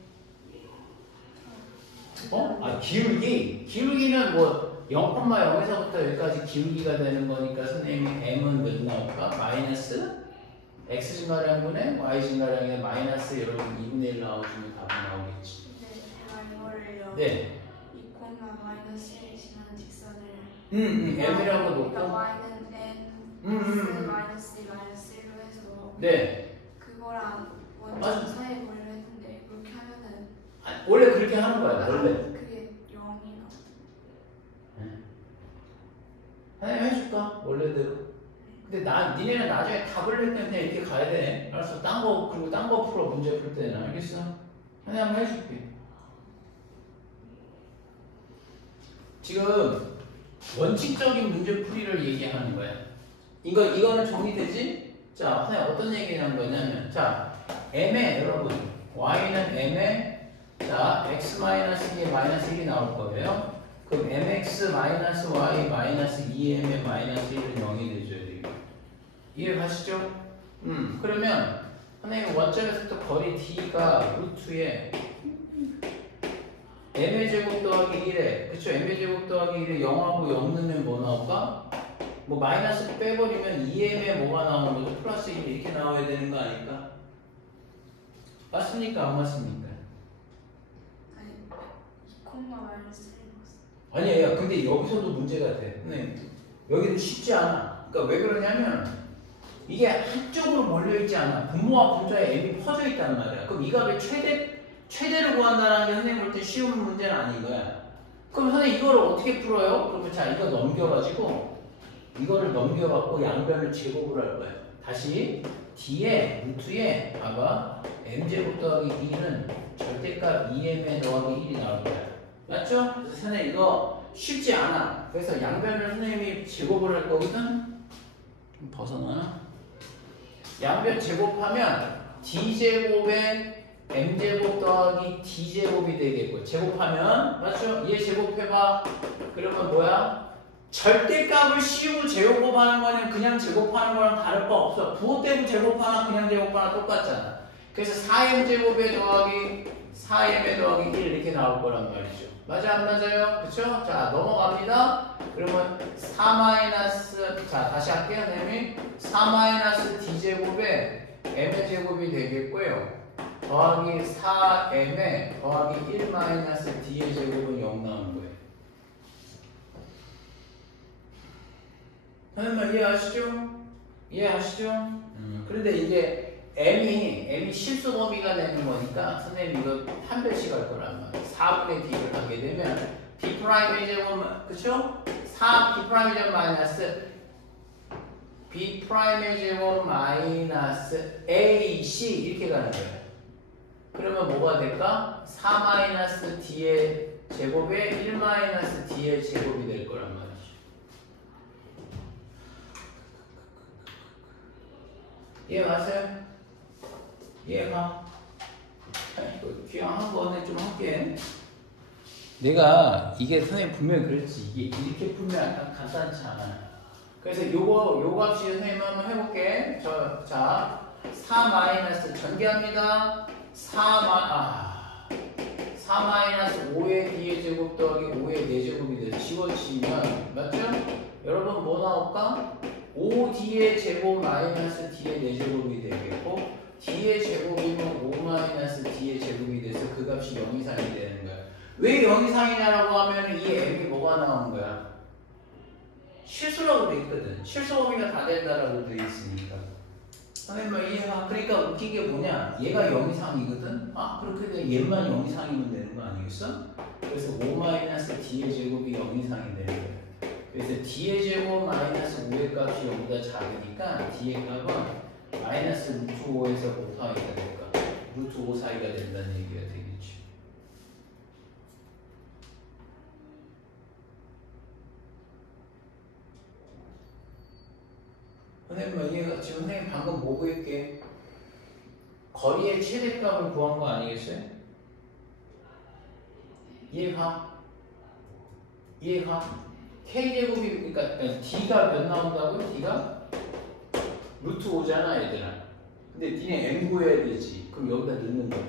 기울기는 뭐 0,0에서부터 여기까지 기울기가 되는 거니까 선생님이 m은 몇 나올까? 마이너스 x 증가량분의 y 증가량의 마이너스 여러분 2분의 1 나와주면 답이 나오겠지. 근데 제가 이거를요. 네. 2, 마이너스 1이 지나는 직선을 m이라고 놓고. 그러니까 y는 n 마이너스 2 마이너스 1로 해서 네. 그거랑 원점 맞아. 사이에 걸려 했는데 그렇게 하면은 원래 그렇게 하는 거야. 원래. 그게 0이나. 선생님 해줄까? 원래대로. 근데 니네는 나중에 답을 낼 때는 이렇게 가야 되네. 알았어. 그리고 딴 거 풀어. 문제 풀 때는. 알겠어? 선생님 한번 해줄게. 지금 원칙적인 문제 풀이를 얘기하는 거야. 이거는 정리되지? 자, 선생님 어떤 얘기를 한 거냐면, 자, m에 여러분, y는 m에, 자, x-2에 마이너스 1이 나올 거예요. 그럼 mx 마이너스 y 마이너스 2m의 마이너스 1은 0이 되죠. 이해 가시죠? 그러면 선생님 원점에서부터 거리 d가 루트에 m의 제곱 더하기 1에 그쵸? m의 제곱 더하기 1에 0하고 0 넣으면 뭐 나올까? 뭐 마이너스 빼버리면 2m에 뭐가 나오는 거죠? 플러스 1 이렇게 나와야 되는 거 아닐까? 맞습니까? 안 맞습니까? 아니 2, 마이너스 1이 아니에요. 근데 여기서도 문제가 돼. 네. 여기도 쉽지 않아. 그러니까 왜 그러냐면 이게 한쪽으로 몰려있지 않아. 분모와 분자에 m이 퍼져 있단 말이야. 그럼 이 값의 최대를 구한다는 게 선생님 볼 때 쉬운 문제는 아닌 거야. 그럼 선생님 이거를 어떻게 풀어요? 그러면 자 이거 넘겨가지고 이거를 넘겨갖고 양변을 제곱을 할 거예요. 다시 d에 루트에 봐봐 m제곱 더하기 2는 절대값 2m에 더하기 1이 나올 거야. 맞죠? 그래서 선생님 이거 쉽지 않아. 그래서 양변을 선생님이 제곱을 할 거거든. 좀 벗어나. 양변 제곱하면 d제곱에 m제곱 더하기 d제곱이 되겠고 제곱하면 맞죠? 얘 제곱해봐. 그러면 뭐야? 절대값을 씌우고 제곱하는 거는 그냥 제곱하는 거랑 다를 바 없어. 부호대고 제곱하나 그냥 제곱하나 똑같잖아. 그래서 4m제곱에 더하기 4m에 더하기 1 이렇게 나올 거란 말이죠. 맞아 안 맞아요? 그쵸? 자 넘어갑니다. 그러면 4 자 다시 할게요. 선생님이 4 d제곱에 m의 제곱이 되겠고요. 더하기 4m에 더하기 1 d의 제곱은 0 나오는 거예요. 선생님 이해하시죠? 이해하시죠? 그런데 이제 m이 실수 범위가 되는 거니까 선생님 이거 한 배씩 할 거란 말이에요. 4분의 d를 하게 되면 d 프라임의 제곱 그쵸? 4 b 프라임의 제곱 마이너스 b 프라임의 제곱 마이너스 ac 이렇게 가는 거예요. 그러면 뭐가 될까? 4 d의 제곱에 1 d의 제곱이 될 거란 말이죠. 이해가세요? 이해가? 이거 귀향한 거는 좀 할게. 내가 이게 선생님 분명히 그랬지. 이게 이렇게 풀면 약간 간단치 않아. 그래서 요 값이 선생님은 자, 4 마이너스 전개합니다. 4 마이너스 5의 D의 제곱 더하기 5의 4제곱이 돼서 집어치면 맞죠? 여러분 뭐 나올까? 5D의 제곱 마이너스 D의 4제곱이 되겠고 D의 제곱이면 5 마이너스 D의 제곱이 돼서 그 값이 0 이상이 되는 거야. 왜 0 이상이냐라고 하면 이 M이 뭐가 나오는 거야? 실수라고 돼 있거든. 실수 범위가 다 된다라고 돼 있으니까. 선생님 이해가? 그러니까 웃긴 게 뭐냐? 얘가 0 이상이거든. 아 그렇게 되면 얘만 0 이상이면 되는 거 아니겠어? 그래서 5 마이너스 D의 제곱이 0 이상이 되는 거야. 그래서 D의 제곱 마이너스 5의 값이 0보다 작으니까 D의 값은 마이너스 루트 5에서 5 사이가 될까? 루트 5 사이가 된다는 얘기가 되겠지. 선생님 이해가? 지금 선생님 방금 뭐 구했게? 거리의 최대값을 구한 거 아니겠어요? 이해가? 이해가? K제곱이 그러니까 D가 몇 나온다고요? D가? 루트 5잖아 얘들아. 근데 니네 M 구해야 되지. 그럼 여기다 넣는 거야.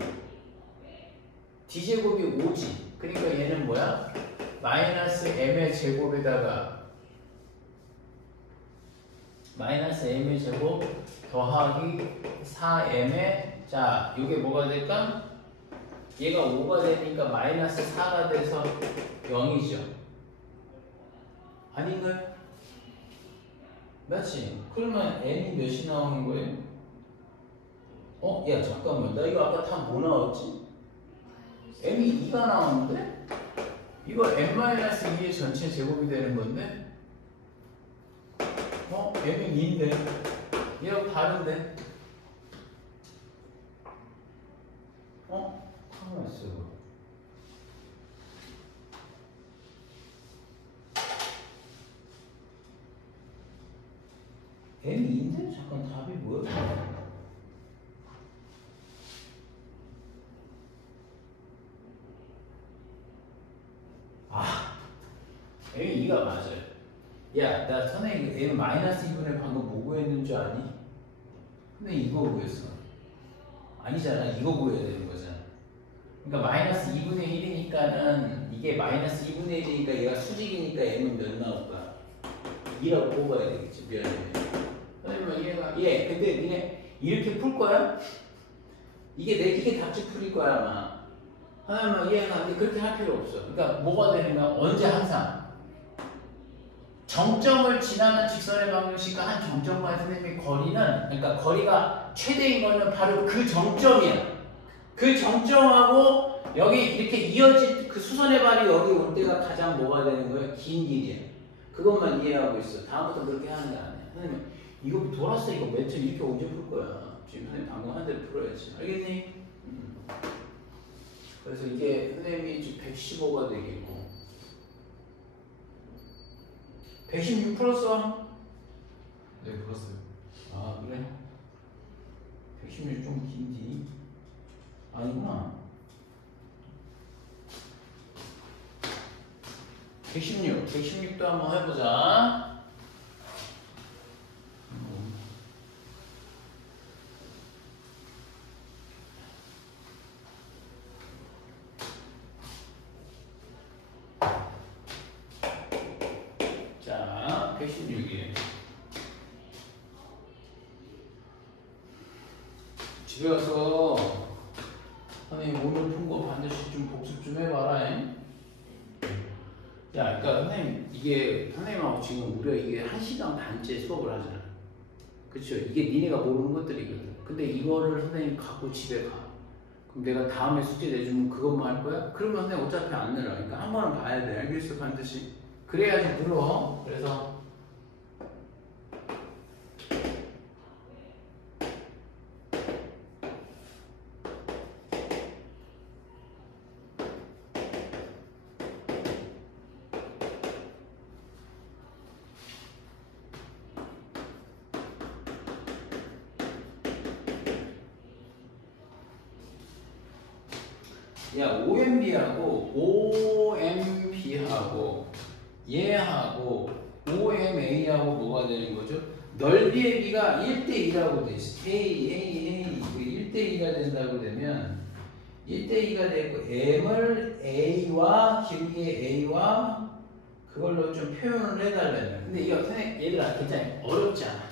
D제곱이 5지. 그러니까 얘는 뭐야? 마이너스 M의 제곱에다가 마이너스 M의 제곱 더하기 4M의 자 이게 뭐가 될까? 얘가 5가 되니까 마이너스 4가 돼서 0이죠. 아닌가요? 맞지? 그러면 n이 몇이 나오는 거예요? 야 잠깐만 나 이거 아까 다 뭐 나왔지? m이 2가 나오는데? 이거 n-2의 전체 제곱이 되는 건데? m이 2인데 얘하고 다른데? 가만 있어. m인데? 잠깐 답이 뭐야? m 2가 맞아요. 야, 나 선생님 m 마이너스 2분의 방금 뭐 구했는 줄 아니? 근데 이거 구했어. 아니잖아. 이거 구해야 되는 거잖아. 그러니까 마이너스 2분의 1이니까는 이게 마이너스 2분의 1이니까 얘가 수직이니까 m은 몇 나올까? 2라고 뽑아야 되겠지. 미안해. 선생님 이해가? 근데 니네 이렇게 풀 거야? 이게 답지 풀일 거야 아마. 하나만 이해가? 근데 그렇게 할 필요 없어. 그러니까 뭐가 되냐면 언제 항상 정점을 지나는 직선의 방정식과 한 정점과의 선생님의 거리는 그러니까 거리가 최대인 거는 바로 그 정점이야. 그 정점하고 여기 이렇게 이어진 그 수선의 발이 여기 올 때가 가장 뭐가 되는 거야? 긴 길이야. 그것만 이해하고 있어. 다음부터 그렇게 하는 게 아니야. 선생님 이거 돌았어. 이거 몇 점 이렇게 언제 풀 거야? 지금 선생님 방금 한 대로 풀어야지. 알겠니? 그래서 이게 선생님이 지금 115가 되겠고 116 풀었어? 네 풀었어요. 아 그래? 116 좀 긴디? 아니구나. 116도 한번 해보자. 자, 116이에요. 집에 가서 선생님 오늘 푼 거 반드시 좀 복습 좀 해봐라. 야, 그러니까 선생님 이게 선생님하고 지금 우리가 이게 1시간 반째 수업을 하잖아. 그쵸? 이게 니네가 모르는 것들이거든. 근데 이거를 선생님 갖고 집에 가. 그럼 내가 다음에 숙제 내주면 그것만 할 거야? 그러면 선생님 어차피 안 늘어. 그러니까 한 번은 봐야 돼. 알겠어? 반드시. 그래야지 늘어. 그래서 야, OMB하고 얘하고 OMA하고 뭐가 되는 거죠? 넓이의 비가 1대2라고 돼 있어. A 1대2가 된다고 되면 1대2가 되고 M을 A와 길이의 A와 그걸로 좀 표현을 해달라는. 근데 이거 얘들아 굉장히 어렵지 않아.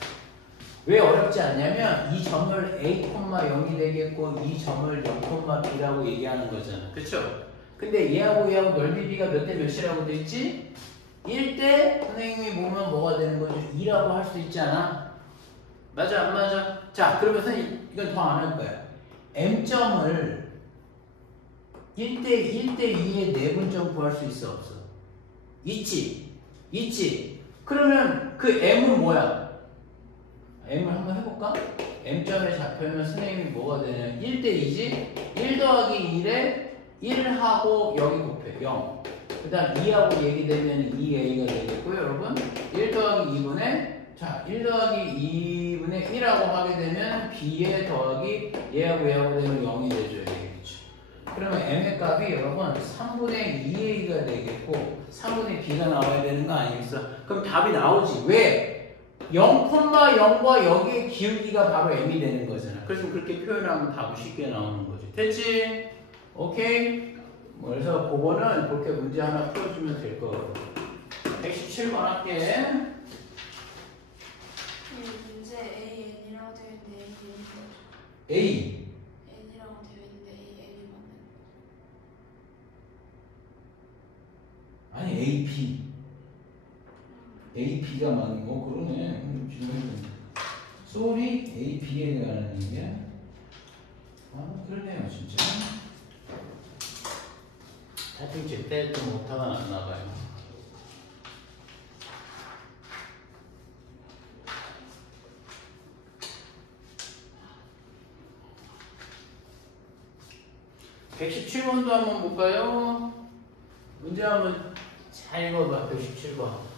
왜 어렵지 않냐면 이 점을 A, 0이 되겠고 이 점을 0, B라고 얘기하는 거잖아. 그쵸? 근데 얘하고 넓이 B가 몇 대 몇이라고 돼 있지? 1대 선생님이 보면 뭐가 되는 거죠? 2라고 할 수 있지 않아? 맞아 안 맞아? 자 그러면 선생님 이건 더 안 할 거야. M점을 1대2의 내분점 구할 수 있어 없어? 있지. 그러면 그 M은 뭐야? M을 한번 해볼까? M점에 잡혀면 선생님이 뭐가 되냐면 1대2지? 1 더하기 1에 1하고 0이 곱해 0. 그 다음 2하고 얘기되면 2A가 되겠고요 여러분. 1 더하기 2분의 자 1 더하기 2분의 1하고 하게 되면 B에 더하기 얘하고 되면 0이 되줘야 되겠죠. 그러면 M의 값이 여러분 3분의 2A가 되겠고 3분의 B가 나와야 되는 거 아니겠어? 그럼 답이 나오지. 왜? 0,0과 여기의 기울기가 바로 M이 되는 거잖아. 그래서 그렇게 표현하면 답이 쉽게 나오는 거지. 됐지? 오케이? 그래서 그거는 그렇게 문제 하나 풀어주면 될 거. 117번 할게. 문제 A, N이라고 되어 있는데 A. N이라고 되어 있는데 N이 맞는 아니 AP. AP가 맞는 거 그러네. sorry AP에 대한 얘기야. 아 그러네요 진짜. 타이핑 제때 좀 오타가 났나봐요. (117번도) 한번 볼까요? 문제 한번 잘 읽어봐. 117번.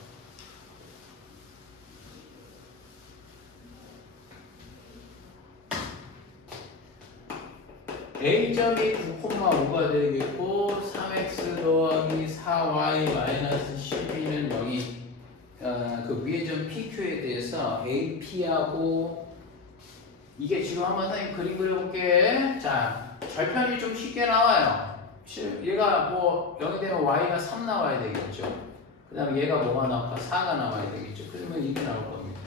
A점이 9,5가 되겠고 3x 더하기 4y 마이너스 12는 0이 그 위의 점 PQ에 대해서 AP하고 이게 지금 한번 선생님 그림 그려볼게. 자 절편이 좀 쉽게 나와요. 얘가 뭐 0이 되면 y가 3 나와야 되겠죠. 그 다음에 얘가 뭐가 나올까? 4가 나와야 되겠죠. 그러면 이렇게 나올 겁니다.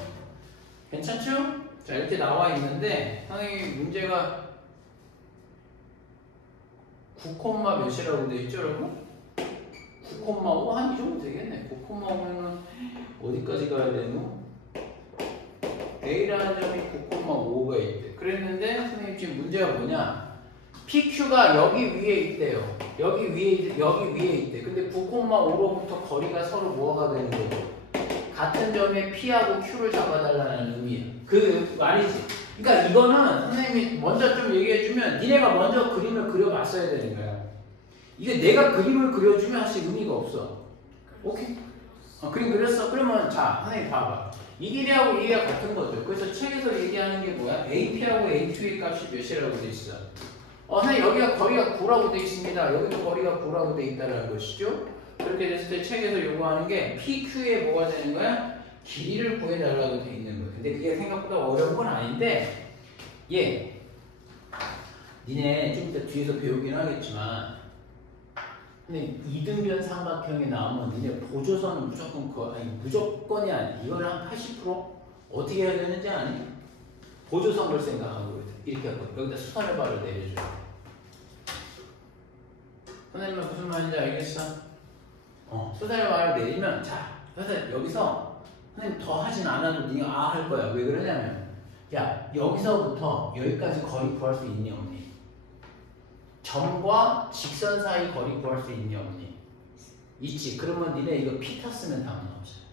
괜찮죠? 자 이렇게 나와 있는데 선생님 문제가 9, 몇이라고 돼 있죠, 여러분? 9,5? 한 이 정도 되겠네. 9,5면은 어디까지 가야 되노? A라는 점이 9,5가 있대. 그랬는데 선생님 지금 문제가 뭐냐? PQ가 여기 위에 있대요. 여기 위에 있대. 근데 9,5로부터 거리가 서로 뭐가 되는 거죠? 같은 점에 P하고 Q를 잡아달라는 의미야. 그 말이지. 그러니까 이거는 선생님이 먼저 좀 얘기해주면 니네가 먼저 그림을 그려봤어야 되는 거야. 이게 내가 그림을 그려주면 사실 의미가 없어. 오케이? 그림 그렸어? 그러면 자 선생님 봐봐. 이 길이하고 이 길이가 같은 거죠. 그래서 책에서 얘기하는 게 뭐야? AP하고 AQ의 값이 몇이라고 돼 있어? 선생님 여기가 거리가 9라고 돼 있습니다. 여기도 거리가 9라고 돼 있다는 것이죠. 그렇게 됐을 때 책에서 요구하는 게 PQ에 뭐가 되는 거야? 길이를 구해달라고 돼 있는 거야. 근데 그게 생각보다 어려운 건 아닌데 니네 좀 이따 뒤에서 배우긴 하겠지만 근데 이등변 삼각형이 나오면 니네 보조선은 무조건이 아니야. 이걸 한 80% 어떻게 해야 되는지 아니? 보조선 걸 생각하고 이렇게 하고 여기다 수선의 발을 내려줘. 선생님은 무슨 말인지 알겠어? 수선의 발을 내리면 자 여기서 선생님 더 하진 않아도 니가 할 거야. 왜 그러냐면 야 여기서부터 여기까지 거리 구할 수 있니 없니? 점과 직선 사이 거리 구할 수 있니 없니? 있지. 그러면 니네 이거 피타 쓰면 답은 없어요.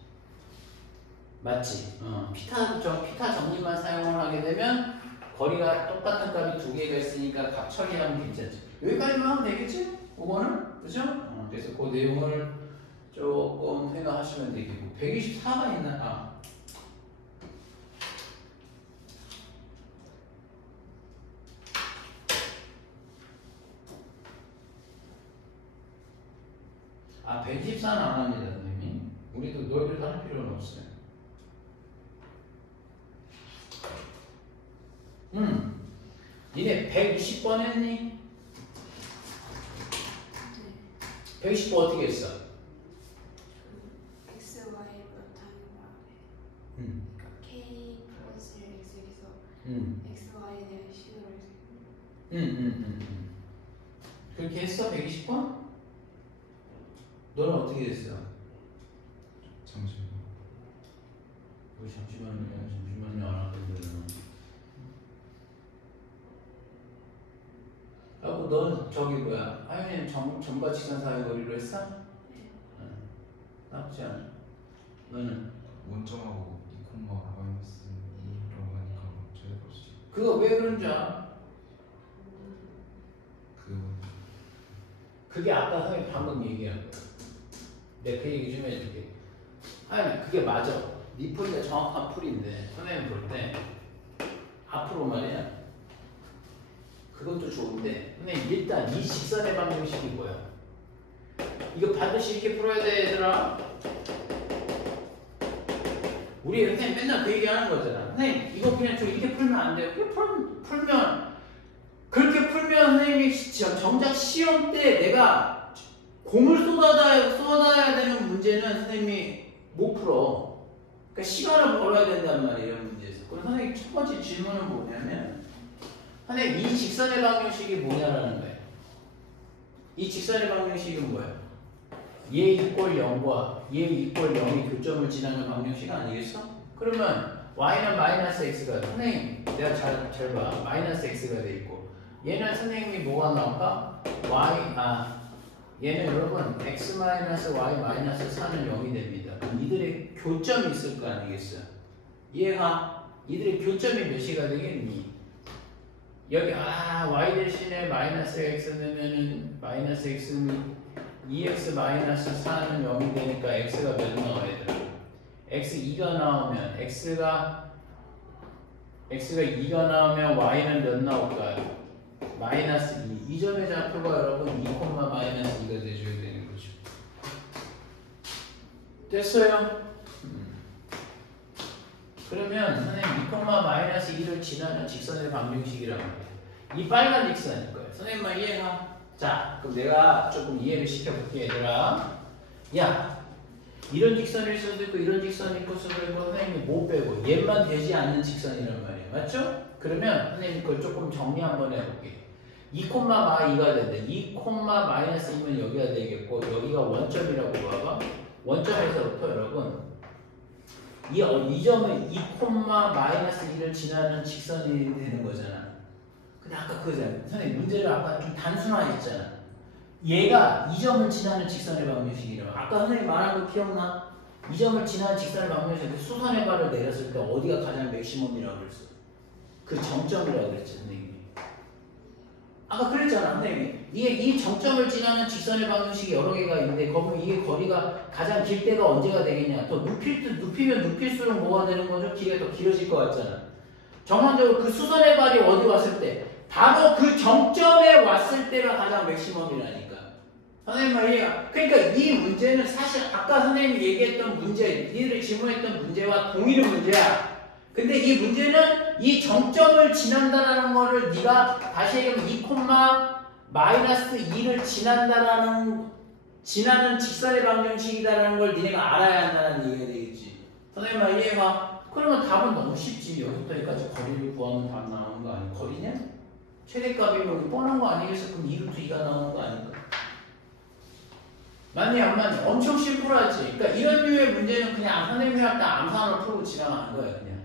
맞지? 피타 정리만 사용을 하게 되면 거리가 똑같은 값이 두 개가 있으니까 값 처리하면 괜찮지. 여기까지만 하면 되겠지? 그거는? 그죠? 그래서 그 내용을 조금 생각하시면 되겠고 124가 있나? 124는 안 합니다, 선생님. 우리도 너희들도 할 필요는 없어요. 니네 120번 했니? 120번 어떻게 했어? X, Y로 나타내는 다음에 응. K 플러스 X에서 응. X, Y에 대한 식으로 해서 응. 그렇게 했어? 120번? 너는 어떻게 했어? 잠시만요. 우리 잠시만요 안 하거든. 하고 넌 저기 뭐야? 하윤이는 정과 직선 사이 거리로 했어? 응. 나쁘지 않아. 너는? 원점하고 2, 마이너스 2라고 하니까 제일 훨씬 그거 왜 그런 줄 알아? 그게 아까 선생님 방금 얘기한 거야. 내가 그 얘기 좀 해줄게. 아니 그게 맞아. 네 풀이가 정확한 풀인데 선생님 볼 때 앞으로 말이야. 그것도 좋은데 선생님 일단 이 직선의 방정식이 뭐야? 이거 반드시 이렇게 풀어야 돼 얘들아. 우리 선생님 맨날 그 얘기하는 거잖아. 선생님 이거 그냥 좀 이렇게 풀면 안 돼요. 그렇게 풀면 선생님이 정작 시험 때 내가 공을 쏟아야 되는 문제는 선생님이 못 풀어. 그러니까 시간을 벌어야 된단 말이에요, 이런 문제에서. 그럼 선생님 첫 번째 질문은 뭐냐면, 선생님 이 직선의 방정식이 뭐냐라는 거예요. 이 직선의 방정식은 뭐예요? 얘 이꼴 0과 얘 이꼴 0이 교점을 지나는 방정식 아니겠어? 그러면 y는 마이너스 x가 돼. 선생님 내가 잘 봐. 마이너스 x가 돼 있고 얘는 선생님이 뭐가 나올까? 얘는 여러분 x 마이너스 y 마이너스 4는 0이 됩니다. 그럼 이들의 교점이 있을 거 아니겠어요? 얘가 이들의 교점이 몇이가 되겠니? 여기 y 대신에 마이너스 x 넣으면은 마이너스 x는 2x 마이너스 4는 0이 되니까 x가 몇 나와야 되나? x 2가 나오면 x가 2가 나오면 y는 몇 나올까요? 마이너스 2. 이 점의 좌표가 여러분 2, 마이너스 2가 돼줘야 되는 거죠. 됐어요? 그러면 선생님 2, 마이너스 2를 지나는 직선의 방정식이라고 해요. 이 빨간 직선일 거예요. 선생님만 이해가? 자, 그럼 내가 조금 이해를 시켜볼게 얘들아. 야, 이런 직선일 수도 있고 이런 직선이 있을 수도 있고 선생님이 못 빼고 얘만 되지 않는 직선이란 말이에요. 맞죠? 그러면 선생님 그걸 조금 정리 한번 해볼게. 2, 마이가 된대. 2, 마이너스 2면 여기가 되겠고 여기가 원점이라고 봐봐. 원점에서부터 여러분 이 점은 2, 마이너스 2를 지나는 직선이 되는 거잖아. 근데 아까 그거잖아. 선생님 문제를 아까 좀 단순화했잖아. 얘가 이 점을 지나는 직선의 방정식이라고. 아까 선생님 말한 거 기억나? 이 점을 지나는 직선의 방정식 그 수선의 발을 내렸을 때 어디가 가장 맥시멈이라고 그랬어? 그 정점이라고 그랬지 선생님이. 아까 그랬잖아 선생님이. 이 정점을 지나는 직선의 방정식이 여러 개가 있는데 그러면 이게 거리가 가장 길 때가 언제가 되겠냐? 더 눕히면 눕힐수록 뭐가 되는 거죠? 길이가 더 길어질 것 같잖아. 정상적으로 그 수선의 발이 어디 왔을 때 바로 그 정점에 왔을 때가 가장 맥시멈이라니까. 선생님 말이야. 그러니까 이 문제는 사실 아까 선생님이 얘기했던 문제, 니들이 질문했던 문제와 동일한 문제야. 근데 이 문제는 이 정점을 지난다라는 거를 네가 다시 얘기하면 2, 마이너스 2를 지나는 직선의 방정식이다라는 걸 니네가 알아야 한다는 얘기가 되겠지. 선생님 말 이해가? 그러면 답은 너무 쉽지. 여기부터 여기까지 거리를 구하면 답 나오는 거 아니야? 거리냐? 최대값이면 뻔한 거 아니겠어? 그럼 2루트 2가 나오는 거 아닌가? 맞니 안 맞니? 엄청 심플하지. 그러니까 이런 류의 문제는 그냥 선생님이 할 때 암산으로 풀고 지나가는 거야 그냥.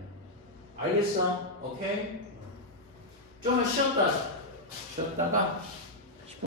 알겠어? 오케이? 좀 쉬었다가